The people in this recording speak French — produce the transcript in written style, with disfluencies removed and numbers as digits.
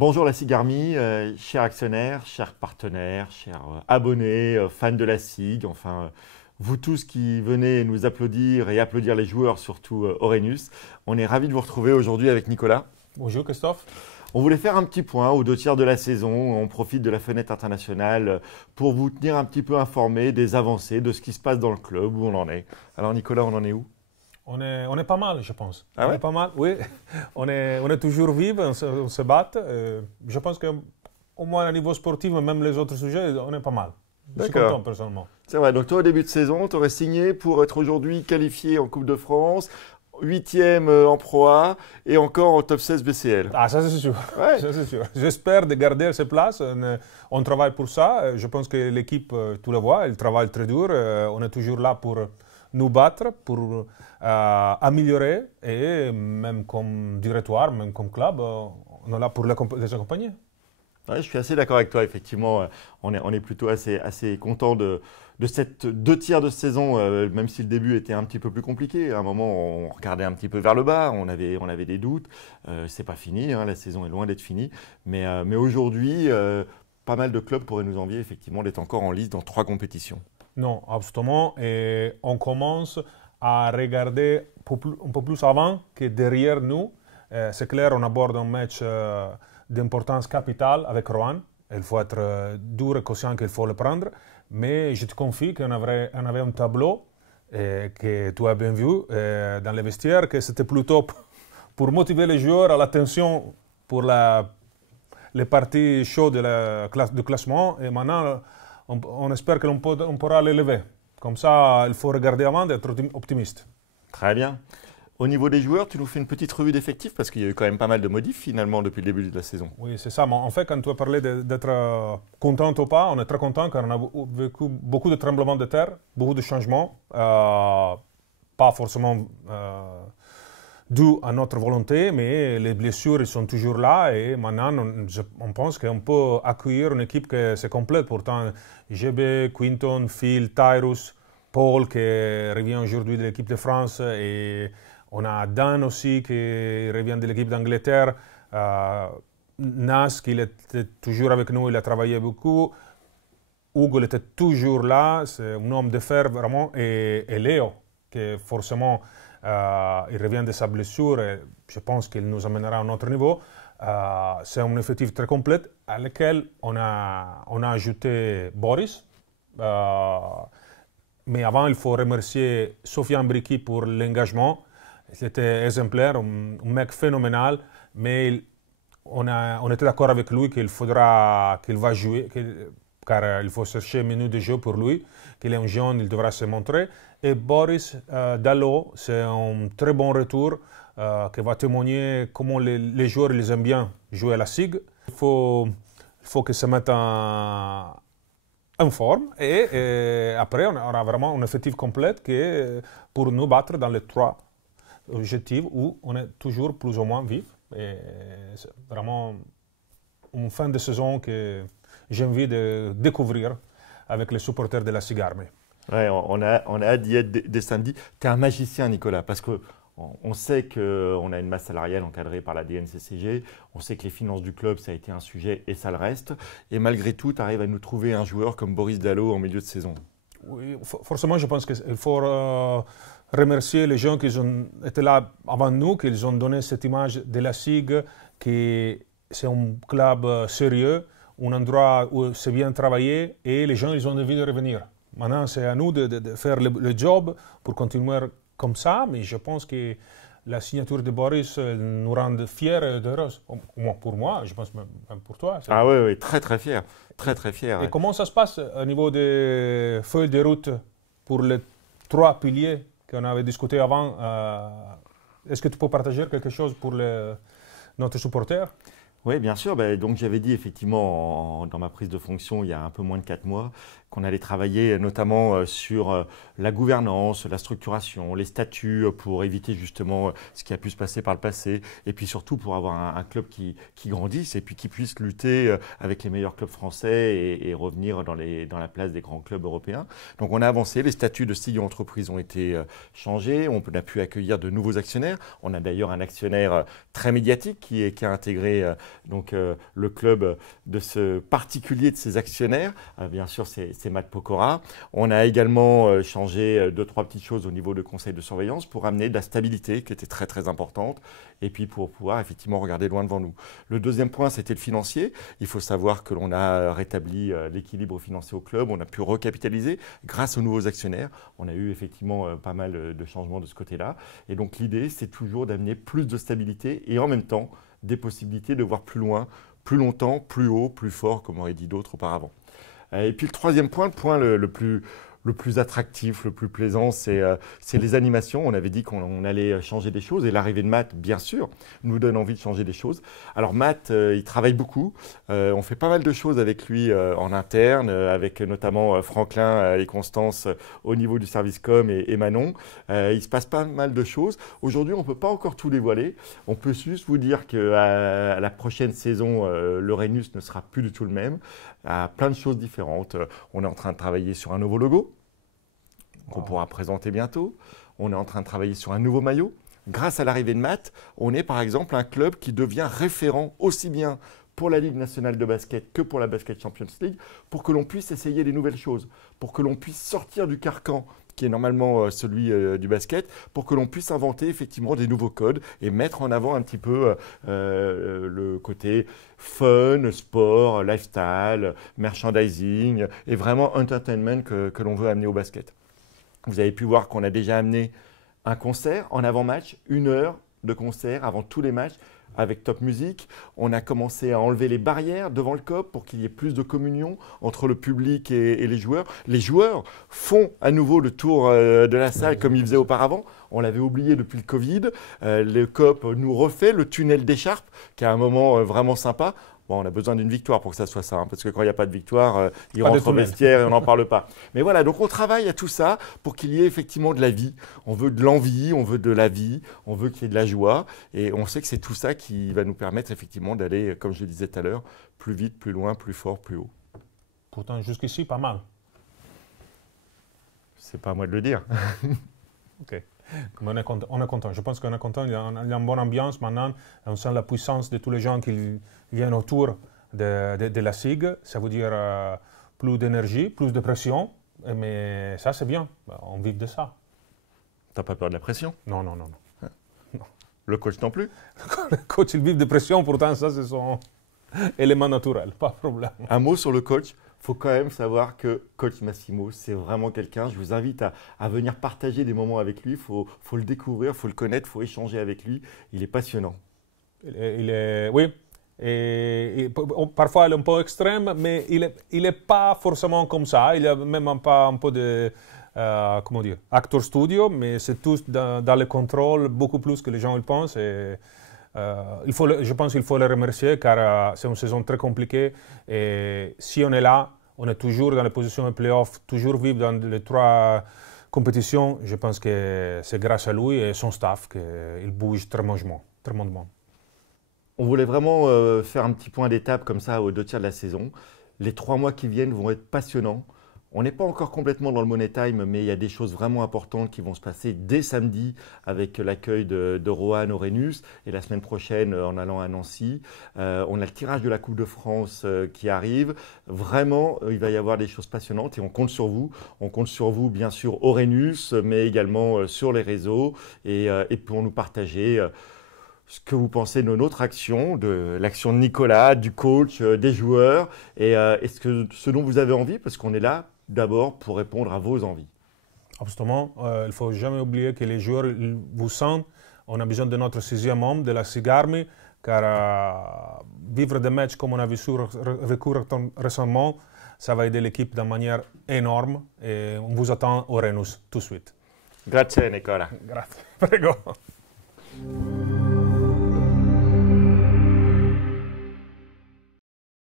Bonjour la Cigarmi, chers actionnaires, chers partenaires, chers abonnés, fans de la SIG, enfin vous tous qui venez nous applaudir et applaudir les joueurs, surtout Aurenius. On est ravis de vous retrouver aujourd'hui avec Nicolas. Bonjour Christophe. On voulait faire un petit point aux 2 tiers de la saison. On profite de la fenêtre internationale pour vous tenir un petit peu informés des avancées, de ce qui se passe dans le club, où on en est. Alors Nicolas, on en est où? On est pas mal, je pense. Ah ouais? On est pas mal, oui. On est toujours vivre, on se bat. Je pense qu'au moins à niveau sportif, même les autres sujets, on est pas mal. Je suis content personnellement. C'est vrai, donc toi au début de saison, tu aurais signé pour être aujourd'hui qualifié en Coupe de France, 8e en Pro A et encore en top 16 BCL. Ah, ça c'est sûr. Ouais. Ça, c'est sûr. J'espère de garder ces places. On travaille pour ça. Je pense que l'équipe, tu le vois, elle travaille très dur. On est toujours là pour nous battre, pour améliorer. Et même comme directoire, même comme club, on est là pour les accompagner. Ouais, je suis assez d'accord avec toi, effectivement. On est plutôt assez content de cette 2 tiers de saison, même si le début était un petit peu plus compliqué. À un moment, on regardait un petit peu vers le bas, on avait des doutes. C'est pas fini, hein, la saison est loin d'être finie. Mais aujourd'hui, pas mal de clubs pourraient nous envier, effectivement, d'être encore en lice dans 3 compétitions. Non, absolument. Et on commence à regarder un peu plus avant que derrière nous. C'est clair, on aborde un match d'importance capitale avec Roanne. Il faut être dur et conscient qu'il faut le prendre. Mais je te confie qu'on avait un tableau que tu as bien vu dans les vestiaires, que c'était plutôt pour motiver les joueurs à l'attention pour les parties chaudes du classement. Et maintenant, on espère qu'on pourra l'élever. Comme ça, il faut regarder avant d'être optimiste. Très bien. Au niveau des joueurs, tu nous fais une petite revue d'effectifs parce qu'il y a eu quand même pas mal de modifs finalement depuis le début de la saison. Oui, c'est ça. Mais en fait, quand tu as parlé d'être content ou pas, on est très content car on a vécu beaucoup de tremblements de terre, beaucoup de changements, pas forcément dû à notre volonté, mais les blessures ils sont toujours là et maintenant on pense qu'on peut accueillir une équipe qui c'est complète. Pourtant, GB, Quinton, Phil, Tyrus, Paul qui revient aujourd'hui de l'équipe de France et on a Dan aussi qui revient de l'équipe d'Angleterre. Nas qui était toujours avec nous, il a travaillé beaucoup. Hugo il était toujours là, c'est un homme de fer vraiment. Et Léo qui forcément il revient de sa blessure et je pense qu'il nous amènera à un autre niveau. C'est un effectif très complet à lequel on a ajouté Boris. Mais avant, il faut remercier Sofiane Briki pour l'engagement. C'était exemplaire, un mec phénoménal, mais on était d'accord avec lui qu'il va jouer, car il faut chercher un menu de jeu pour lui, qu'il est un jeune, il devra se montrer. Et Boris Dallo, c'est un très bon retour qui va témoigner comment les joueurs ils aiment bien jouer à la SIG. Il faut qu'ils se mettent en forme et après on aura vraiment un effectif complet qui est pour nous battre dans les 3 objectifs où on est toujours plus ou moins vif. Et c'est vraiment une fin de saison que j'ai envie de découvrir avec les supporters de la Cigarmi. Ouais, on a hâte d'y être dès samedi. Tu es un magicien, Nicolas, parce qu'on sait qu'on a une masse salariale encadrée par la DNCCG, on sait que les finances du club, ça a été un sujet et ça le reste. Et malgré tout, tu arrives à nous trouver un joueur comme Boris Dallo en milieu de saison. Oui, forcément, je pense qu'il faut remercier les gens qui ont été là avant nous, qui ont donné cette image de la SIG, que c'est un club sérieux, un endroit où c'est bien travaillé et les gens ils ont envie de revenir. Maintenant, c'est à nous de faire le job pour continuer comme ça, mais je pense que la signature de Boris nous rend fiers et heureux. Pour moi, je pense même pour toi. Ah oui, très très fier. Très très fier. Et comment ça se passe au niveau des feuilles de route pour les 3 piliers qu'on avait discuté avant? Est-ce que tu peux partager quelque chose pour notre supporter? Oui, bien sûr. Donc, j'avais dit effectivement dans ma prise de fonction il y a un peu moins de 4 mois qu'on allait travailler notamment sur la gouvernance, la structuration, les statuts pour éviter justement ce qui a pu se passer par le passé et puis surtout pour avoir un club qui grandisse et puis qui puisse lutter avec les meilleurs clubs français et revenir dans la place des grands clubs européens. Donc on a avancé, les statuts de SIG Entreprise ont été changés, on a pu accueillir de nouveaux actionnaires. On a d'ailleurs un actionnaire très médiatique qui a intégré donc le club de ce particulier de ses actionnaires. Bien sûr, c'est Matt Pokora. On a également changé 2-3 petites choses au niveau du conseil de surveillance pour amener de la stabilité qui était très très importante et puis pour pouvoir effectivement regarder loin devant nous. Le deuxième point, c'était le financier. Il faut savoir que l'on a rétabli l'équilibre financier au club, on a pu recapitaliser grâce aux nouveaux actionnaires. On a eu effectivement pas mal de changements de ce côté-là. Et donc l'idée, c'est toujours d'amener plus de stabilité et en même temps des possibilités de voir plus loin, plus longtemps, plus haut, plus fort, comme aurait dit d'autres auparavant. Et puis le troisième point, le point le plus attractif, le plus plaisant, c'est les animations. On avait dit qu'on allait changer des choses et l'arrivée de Matt, bien sûr, nous donne envie de changer des choses. Alors Matt, il travaille beaucoup. On fait pas mal de choses avec lui en interne, avec notamment Franklin et Constance au niveau du service com et Manon. Il se passe pas mal de choses. Aujourd'hui, on ne peut pas encore tout dévoiler. On peut juste vous dire qu'à la prochaine saison, le Rhenus ne sera plus du tout le même. À plein de choses différentes. On est en train de travailler sur un nouveau logo qu'on pourra présenter bientôt. On est en train de travailler sur un nouveau maillot. Grâce à l'arrivée de Matt, on est par exemple un club qui devient référent aussi bien pour la Ligue nationale de basket que pour la Basket Champions League, pour que l'on puisse essayer des nouvelles choses, pour que l'on puisse sortir du carcan qui est normalement celui du basket, pour que l'on puisse inventer effectivement des nouveaux codes et mettre en avant un petit peu le côté fun, sport, lifestyle, merchandising et vraiment entertainment que l'on veut amener au basket. Vous avez pu voir qu'on a déjà amené un concert en avant-match, 1 heure de concert avant tous les matchs, avec Top Music. On a commencé à enlever les barrières devant le COP pour qu'il y ait plus de communion entre le public et les joueurs. Les joueurs font à nouveau le tour de la salle comme ils faisaient auparavant. On l'avait oublié depuis le Covid. Le COP nous refait le tunnel d'écharpe, qui est un moment vraiment sympa. Bon, on a besoin d'une victoire pour que ça soit ça, hein, parce que quand il n'y a pas de victoire, il rentre au vestiaire et on n'en parle pas. Mais voilà, donc on travaille à tout ça pour qu'il y ait effectivement de la vie. On veut de l'envie, on veut de la vie, on veut qu'il y ait de la joie. Et on sait que c'est tout ça qui va nous permettre effectivement d'aller, comme je le disais tout à l'heure, plus vite, plus loin, plus fort, plus haut. Pourtant, jusqu'ici, pas mal. C'est pas à moi de le dire. Ok. On est content. Je pense qu'on est content. Il y a une bonne ambiance maintenant. On sent la puissance de tous les gens qui viennent autour de la SIG. Ça veut dire plus d'énergie, plus de pression. Mais ça, c'est bien. On vit de ça. T'as pas peur de la pression? Non. Le coach non plus? Le coach, il vit de pression. Pourtant, ça, c'est son élément naturel. Pas de problème. Un mot sur le coach. Il faut quand même savoir que coach Massimo, c'est vraiment quelqu'un. Je vous invite à venir partager des moments avec lui. Il faut le découvrir, il faut le connaître, il faut échanger avec lui. Il est passionnant. Oui. Et parfois, il est un peu extrême, mais il est pas forcément comme ça. Il a même pas un peu de, comment dire, actor studio, mais c'est tout dans le contrôle, beaucoup plus que les gens le pensent. Et, je pense qu'il faut le remercier car c'est une saison très compliquée et si on est là, on est toujours dans les positions de play-off, toujours vivre dans les 3 compétitions. Je pense que c'est grâce à lui et son staff qu'il bouge très mollement. On voulait vraiment faire un petit point d'étape comme ça aux 2 tiers de la saison. Les 3 mois qui viennent vont être passionnants. On n'est pas encore complètement dans le Money Time, mais il y a des choses vraiment importantes qui vont se passer dès samedi avec l'accueil de Roanne au Rhenus et la semaine prochaine en allant à Nancy. On a le tirage de la Coupe de France qui arrive. Vraiment, il va y avoir des choses passionnantes et on compte sur vous. On compte sur vous, bien sûr, au Rhenus, mais également sur les réseaux et pour nous partager ce que vous pensez de notre action, de l'action de Nicolas, du coach, des joueurs et ce dont vous avez envie, parce qu'on est là d'abord pour répondre à vos envies. Absolument. Il ne faut jamais oublier que les joueurs vous sentent. On a besoin de notre 6e homme, de la SIG Army, car vivre des matchs comme on a vécu récemment, ça va aider l'équipe d'une manière énorme. Et on vous attend au Rhenus tout de suite. Grazie Nicola. Grazie. Prego.